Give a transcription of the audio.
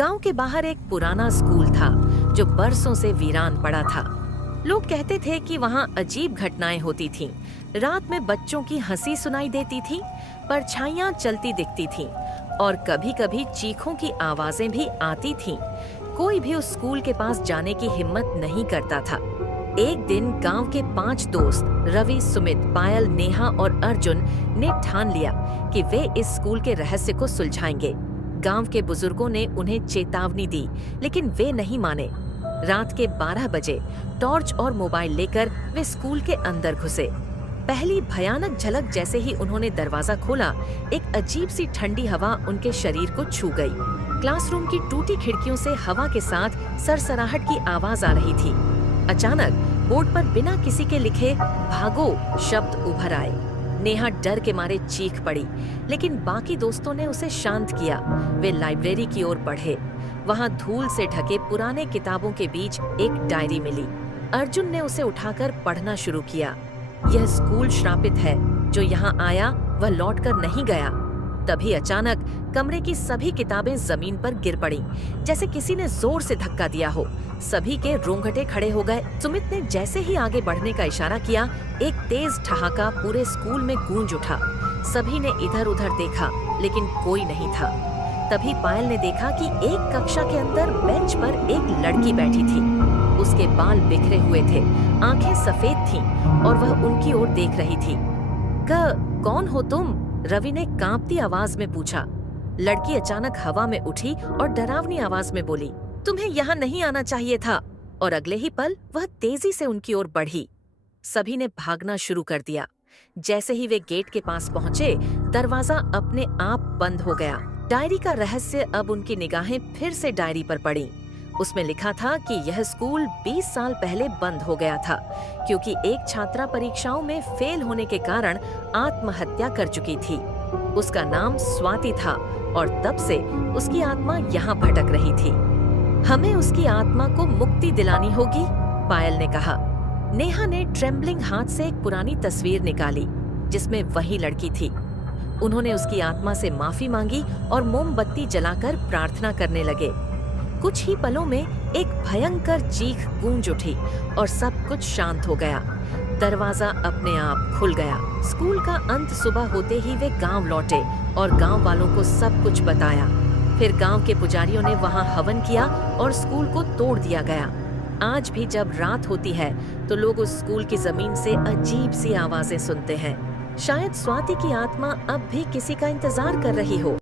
गांव के बाहर एक पुराना स्कूल था जो बरसों से वीरान पड़ा था। लोग कहते थे कि वहाँ अजीब घटनाएं होती थीं। रात में बच्चों की हंसी सुनाई देती थी, परछाइयां चलती दिखती थीं और कभी-कभी चीखों की आवाजें भी आती थीं। कोई भी उस स्कूल के पास जाने की हिम्मत नहीं करता था। एक दिन गांव के 5 दोस्त रवि, सुमित, पायल, नेहा और अर्जुन ने ठान लिया कि वे इस स्कूल के रहस्य को सुलझाएंगे। गांव के बुजुर्गों ने उन्हें चेतावनी दी, लेकिन वे नहीं माने। रात के 12 बजे टॉर्च और मोबाइल लेकर वे स्कूल के अंदर घुसे। पहली भयानक झलक जैसे ही उन्होंने दरवाजा खोला, एक अजीब सी ठंडी हवा उनके शरीर को छू गई। क्लासरूम की टूटी खिड़कियों से हवा के साथ सरसराहट की आवाज आ रही थी। अचानक बोर्ड पर बिना किसी के लिखे भागो शब्द उभर आए। नेहा डर के मारे चीख पड़ी, लेकिन बाकी दोस्तों ने उसे शांत किया। वे लाइब्रेरी की ओर बढ़े। वहां धूल से ढके पुराने किताबों के बीच एक डायरी मिली। अर्जुन ने उसे उठाकर पढ़ना शुरू किया। यह स्कूल श्रापित है, जो यहाँ आया वह लौटकर नहीं गया। तभी अचानक कमरे की सभी किताबें जमीन पर गिर पड़ीं, जैसे किसी ने जोर से धक्का दिया हो। सभी के रोंगटे खड़े हो गए। सुमित ने जैसे ही आगे बढ़ने का इशारा किया, एक तेज ठहाका पूरे स्कूल में गूंज उठा। सभी ने इधर उधर देखा, लेकिन कोई नहीं था। तभी पायल ने देखा कि एक कक्षा के अंदर बेंच पर एक लड़की बैठी थी। उसके बाल बिखरे हुए थे, आंखें सफेद थीं और वह उनकी ओर देख रही थी। कौन हो तुम? रवि ने कांपती आवाज में पूछा। लड़की अचानक हवा में उठी और डरावनी आवाज में बोली, तुम्हें यहाँ नहीं आना चाहिए था। और अगले ही पल वह तेजी से उनकी ओर बढ़ी। सभी ने भागना शुरू कर दिया। जैसे ही वे गेट के पास पहुंचे, दरवाजा अपने आप बंद हो गया। डायरी का रहस्य अब उनकी निगाहें फिर से डायरी पर पड़ी। उसमें लिखा था कि यह स्कूल 20 साल पहले बंद हो गया था, क्योंकि एक छात्रा परीक्षाओं में फेल होने के कारण आत्महत्या कर चुकी थी। उसका नाम स्वाति था और तब से उसकी आत्मा यहाँ भटक रही थी। हमें उसकी आत्मा को मुक्ति दिलानी होगी, पायल ने कहा। नेहा ने ट्रेम्बलिंग हाथ से एक पुरानी तस्वीर निकाली, जिसमें वही लड़की थी। उन्होंने उसकी आत्मा से माफी मांगी और मोमबत्ती जलाकर प्रार्थना करने लगे। कुछ ही पलों में एक भयंकर चीख गूंज उठी और सब कुछ शांत हो गया। दरवाजा अपने आप खुल गया। स्कूल का अंत सुबह होते ही वे गांव लौटे और गांव वालों को सब कुछ बताया। फिर गांव के पुजारियों ने वहां हवन किया और स्कूल को तोड़ दिया गया। आज भी जब रात होती है तो लोग उस स्कूल की जमीन से अजीब सी आवाजें सुनते हैं। शायद स्वाति की आत्मा अब भी किसी का इंतजार कर रही हो।